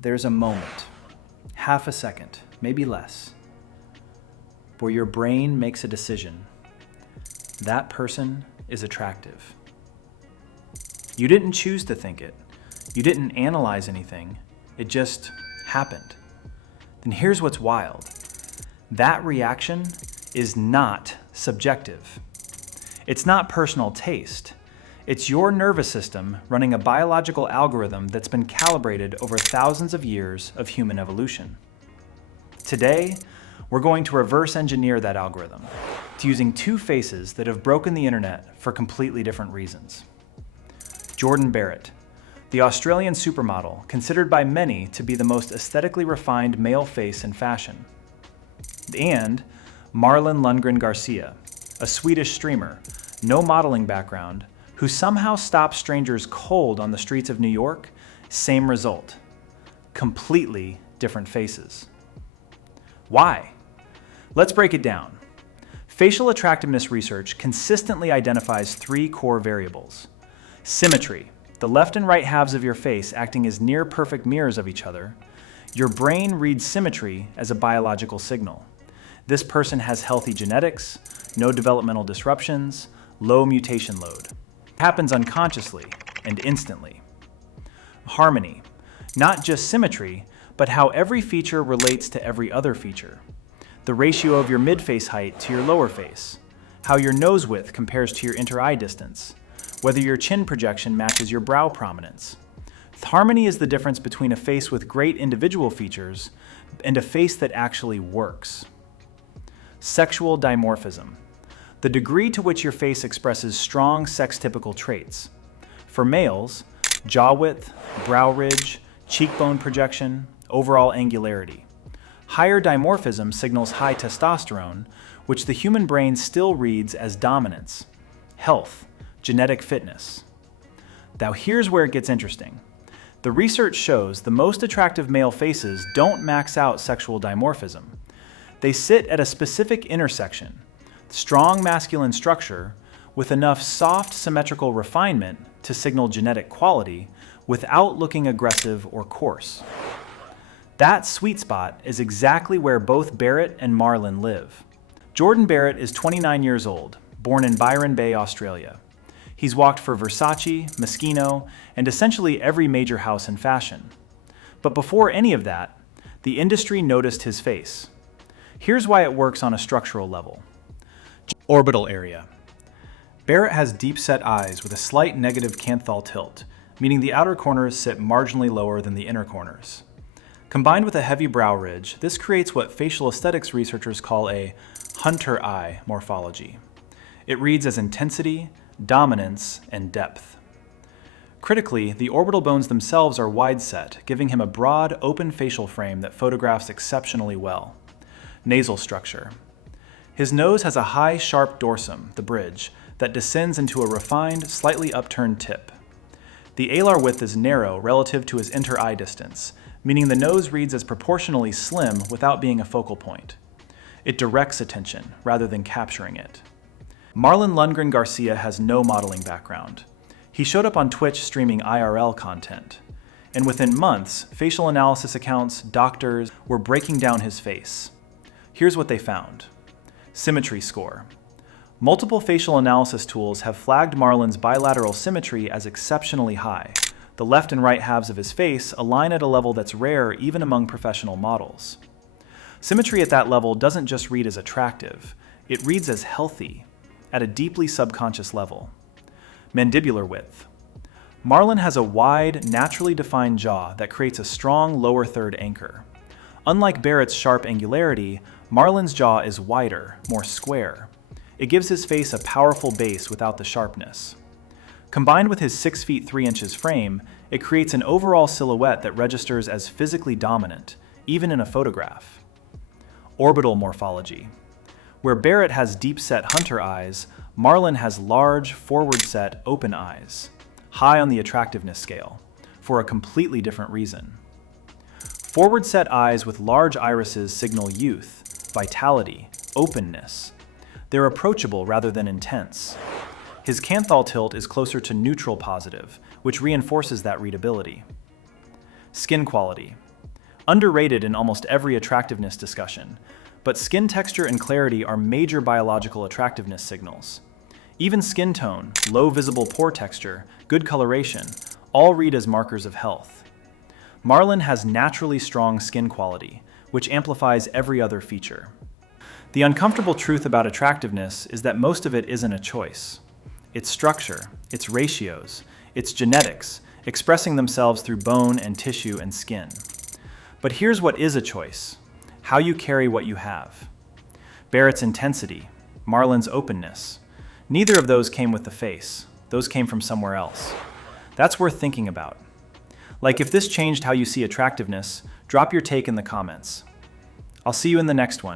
there's a moment, half a second, maybe less, where your brain makes a decision. That person is attractive. You didn't choose to think it. You didn't analyze anything. It just happened. Then here's what's wild. That reaction is not subjective. It's not personal taste. It's your nervous system running a biological algorithm that's been calibrated over thousands of years of human evolution. Today, we're going to reverse engineer that algorithm to using two faces that have broken the internet for completely different reasons. Jordan Barrett, the Australian supermodel considered by many to be the most aesthetically refined male face in fashion. And Marlon Lundgren Garcia, a Swedish streamer, no modeling background, who somehow stopped strangers cold on the streets of New York. Same result. Completely different faces. Why? Let's break it down. Facial attractiveness research consistently identifies three core variables. Symmetry, the left and right halves of your face acting as near perfect mirrors of each other. Your brain reads symmetry as a biological signal. This person has healthy genetics, no developmental disruptions, low mutation load. It happens unconsciously and instantly. Harmony, not just symmetry, but how every feature relates to every other feature. The ratio of your mid-face height to your lower face, how your nose width compares to your inter-eye distance, whether your chin projection matches your brow prominence. Harmony is the difference between a face with great individual features and a face that actually works. Sexual dimorphism, the degree to which your face expresses strong sex-typical traits. For males, jaw width, brow ridge, cheekbone projection, overall angularity. Higher dimorphism signals high testosterone, which the human brain still reads as dominance, health, genetic fitness. Now here's where it gets interesting. The research shows the most attractive male faces don't max out sexual dimorphism. They sit at a specific intersection, strong masculine structure with enough soft symmetrical refinement to signal genetic quality without looking aggressive or coarse. That sweet spot is exactly where both Barrett and Marlon live. Jordan Barrett is 29 years old, born in Byron Bay, Australia. He's walked for Versace, Moschino, and essentially every major house in fashion. But before any of that, the industry noticed his face. Here's why it works on a structural level. Orbital area. Barrett has deep-set eyes with a slight negative canthal tilt, meaning the outer corners sit marginally lower than the inner corners. Combined with a heavy brow ridge, this creates what facial aesthetics researchers call a hunter eye morphology. It reads as intensity, dominance, and depth. Critically, the orbital bones themselves are wide-set, giving him a broad, open facial frame that photographs exceptionally well. Nasal structure. His nose has a high, sharp dorsum, the bridge, that descends into a refined, slightly upturned tip. The alar width is narrow relative to his inter-eye distance, meaning the nose reads as proportionally slim without being a focal point. It directs attention rather than capturing it. Marlon Lundgren Garcia has no modeling background. He showed up on Twitch streaming IRL content, and within months, facial analysis accounts, doctors, were breaking down his face. Here's what they found. Symmetry score. Multiple facial analysis tools have flagged Marlon's bilateral symmetry as exceptionally high. The left and right halves of his face align at a level that's rare even among professional models. Symmetry at that level doesn't just read as attractive, it reads as healthy, at a deeply subconscious level. Mandibular width. Marlon has a wide, naturally defined jaw that creates a strong lower third anchor. Unlike Barrett's sharp angularity, Marlon's jaw is wider, more square. It gives his face a powerful base without the sharpness. Combined with his 6 feet 3 inches frame, it creates an overall silhouette that registers as physically dominant, even in a photograph. Orbital morphology. Where Barrett has deep-set hunter eyes, Marlon has large, forward-set, open eyes, high on the attractiveness scale, for a completely different reason. Forward-set eyes with large irises signal youth, vitality, openness. They're approachable rather than intense. His canthal tilt is closer to neutral positive, which reinforces that readability. Skin quality. underrated in almost every attractiveness discussion, but skin texture and clarity are major biological attractiveness signals. Even skin tone, low visible pore texture, good coloration, all read as markers of health. Marlon has naturally strong skin quality, which amplifies every other feature. The uncomfortable truth about attractiveness is that most of it isn't a choice. It's structure, it's ratios, it's genetics, expressing themselves through bone and tissue and skin. But here's what is a choice: how you carry what you have. Barrett's intensity, Marlon's openness. Neither of those came with the face. Those came from somewhere else. That's worth thinking about. Like, if this changed how you see attractiveness, drop your take in the comments. I'll see you in the next one.